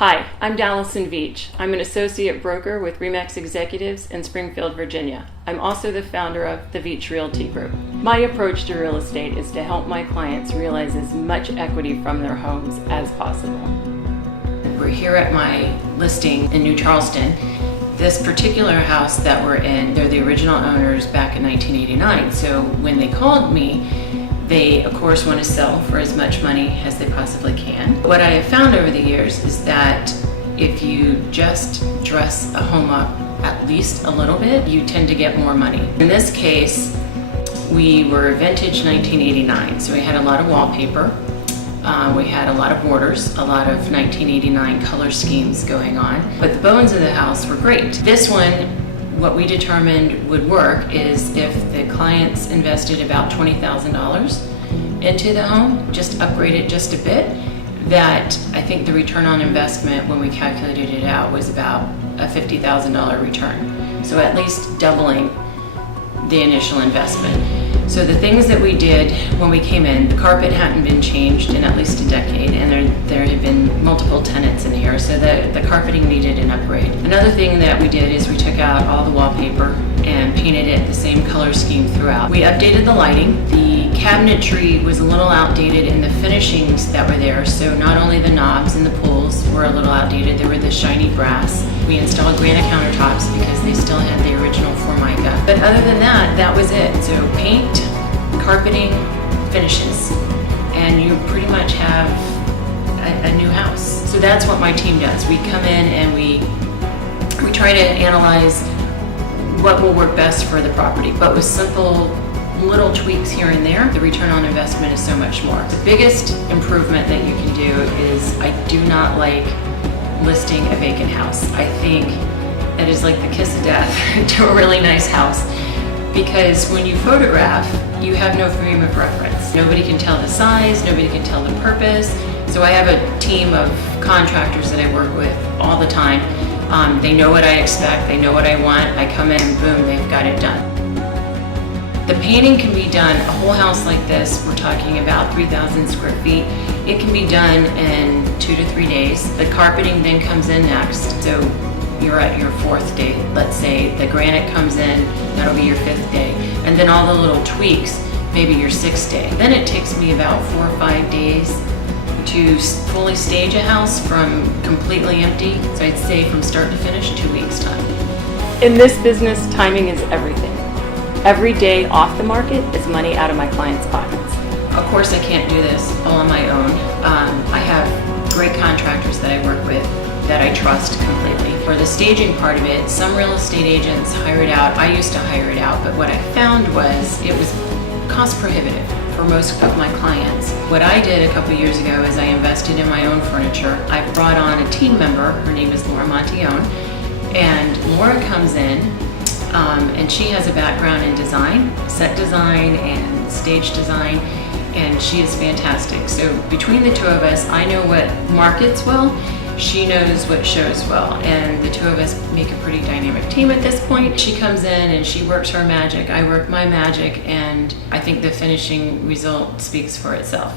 Hi, I'm Dallison Veach. I'm an associate broker with Remax Executives in Springfield, Virginia. I'm also the founder of the Veach Realty Group. My approach to real estate is to help my clients realize as much equity from their homes as possible. We're here at my listing in New Charleston. This particular house that we're in, they're the original owners back in 1989. So when they called me, they, of course, want to sell for as much money as they possibly can. What I have found over the years is that if you just dress a home up at least a little bit, you tend to get more money. In this case, we were vintage 1989, so we had a lot of wallpaper. We had a lot of borders, a lot of 1989 color schemes going on, but the bones of the house were great. This one, what we determined would work is if the clients invested about $20,000 into the home, just upgrade it just a bit, that I think the return on investment when we calculated it out was about a $50,000 return. So at least doubling the initial investment. So the things that we did when we came in, the carpet hadn't been changed in at least a decade, and there had been multiple tenants in here, so the carpeting needed an upgrade. Another thing that we did is we took out all the wallpaper and painted it the same color scheme throughout. We updated the lighting. The cabinetry was a little outdated in the finishings that were there, so not only the knobs and the pulls were a little outdated, they were the shiny brass. We installed granite countertops because they still had the original Formica. But other than that, that was it. So paint, carpeting, finishes, and you pretty much have a new house. So that's what my team does. We come in and we try to analyze what will work best for the property, but with simple little tweaks here and there, the return on investment is so much more. The biggest improvement that you can do is I do not like listing a vacant house. I think that is like the kiss of death to a really nice house, because when you photograph, you have no frame of reference. Nobody can tell the size, nobody can tell the purpose. So I have a team of contractors that I work with all the time. They know what I expect, they know what I want. I come in and boom, they've got it done. The painting can be done, a whole house like this, we're talking about 3,000 square feet. It can be done in 2 to 3 days. The carpeting then comes in next. So you're at your 4th day. Let's say the granite comes in, that'll be your 5th day. And then all the little tweaks, maybe your 6th day. Then it takes me about 4 or 5 days to fully stage a house from completely empty. So I'd say from start to finish, 2 weeks time. In this business, timing is everything. Every day off the market is money out of my clients' pockets. Of course, I can't do this all on my own. I have great contractors that I work with that I trust completely. For the staging part of it, some real estate agents hire it out. I used to hire it out, but what I found was it was cost prohibitive for most of my clients. What I did a couple years ago is I invested in my own furniture. I brought on a team member, her name is Laura Montione, and Laura comes in and she has a background in design, set design and stage design, and she is fantastic. So between the two of us, I know what markets well, she knows what shows well, and the two of us make a pretty dynamic team at this point. She comes in and she works her magic, I work my magic, and I think the finishing result speaks for itself.